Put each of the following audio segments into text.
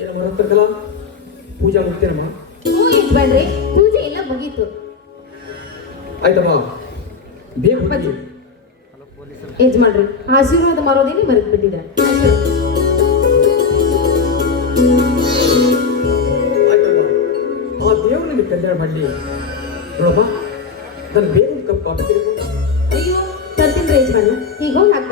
ಏನಮ್ಮ ರತ್ನಕಲಾ ಪೂಜಾ ಮುಗ್ತೇನಮ್ಮ ಹ್ಞೂ ಯಜಮಾನ್ರೆ ಪೂಜೆ ಎಲ್ಲ ಮುಗೀತು. ಆಯ್ತಮ್ಮ. ಬೇಗ ಬನ್ನಿ ಮಾಡ್ರಿ ಆಶೀರ್ವಾದ ಮಾಡೋದೇನೆ ಮರೆತು ಬಿಟ್ಟಿದ್ದಾರೆ ಆಯ್ತಮ್ಮ. ಆ ದೇವ್ರು ನಿಮಗೆ ಕಲ್ಯಾಣ ಮಾಡಲಿ. ನೋಡಪ್ಪ ನನ್ನ ಬೇರೆ ಕಪ್ ಕಾಫಿ ತಿರುಗು ಅಯ್ಯೋ ತರ್ತೀನಿ ಯಜಮಾನ್ರ. ಈಗ ಹೋಗಿ ಹಾಕ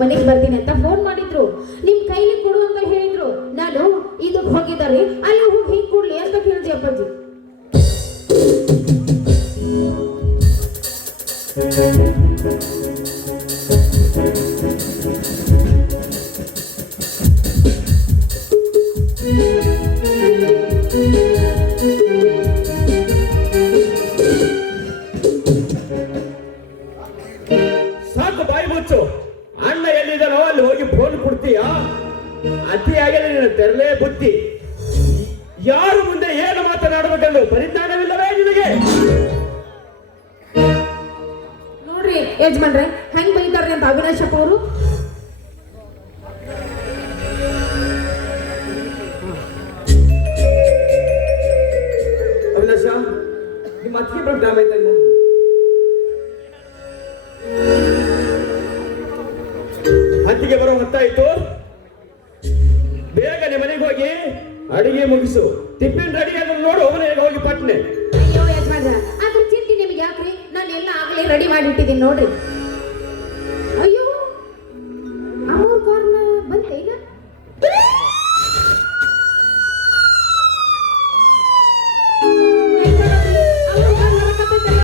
ಮನೆಗೆ ಬರ್ತೀನಿ ಅಂತ ಫೋನ್ ಮಾಡಿದ್ರು. ನಿಮ್ ಕೈಲಿ ಕೊಡು ಅಂತ ಹೇಳಿದ್ರು. ನಾನು ಇದಕ್ಕೆ ಹೋಗಿದ್ದಾರೆ ಸಾಕು ಬಾಯಿ ಮುಚ್ಚು. ಅಣ್ಣ ಎಲ್ಲಿದ್ದಾನೋ ಅಲ್ಲಿ ಹೋಗಿ ಫೋನ್ ಕೊಡ್ತೀಯಾ? ಅತಿಯಾಗಲಿ ನಿನ್ನ ತೆರಲೇ ಬುದ್ಧಿ. ಯಾರು ಮುಂದೆ ಏನು ಮಾತನಾಡಬೇಕೆಂದು ಪರಿಜ್ಞಾನವಿಲ್ಲವೇ ಯಜಮಾನ್ರೆ ಹೆಂಗ್ ಬೈತಾರ್ರಿ ಅಂತ ಅವಿನಾಶ್ ಅಪ್ಪ ಅವರು? ಅವಿನಾಶ ನಿಮ್ಮ ಅತ್ತಿಗೆ ಬರೋ ಡ್ಯಾಮ್ ಅತ್ತಿಗೆ ಹತ್ತಿಗೆ ಬರೋ ಹೊತ್ತಾಯ್ತು ಬೇಗನೆ ಮನೆಗೆ ಹೋಗಿ ಅಡಿಗೆ ಮುಗಿಸು. ಟಿಫಿನ್ ರೆಡಿ ಆದ್ರೆ ನೋಡು ಮನೆಗೆ ಹೋಗಿ ಪಟ್ನೆ. ಅಯ್ಯೋ ಯಜಮಾನ್ರ ರೆಡಿ ಮಾಡಿ ಇಟ್ಟಿದ್ದೀನಿ ನೋಡ್ರಿ.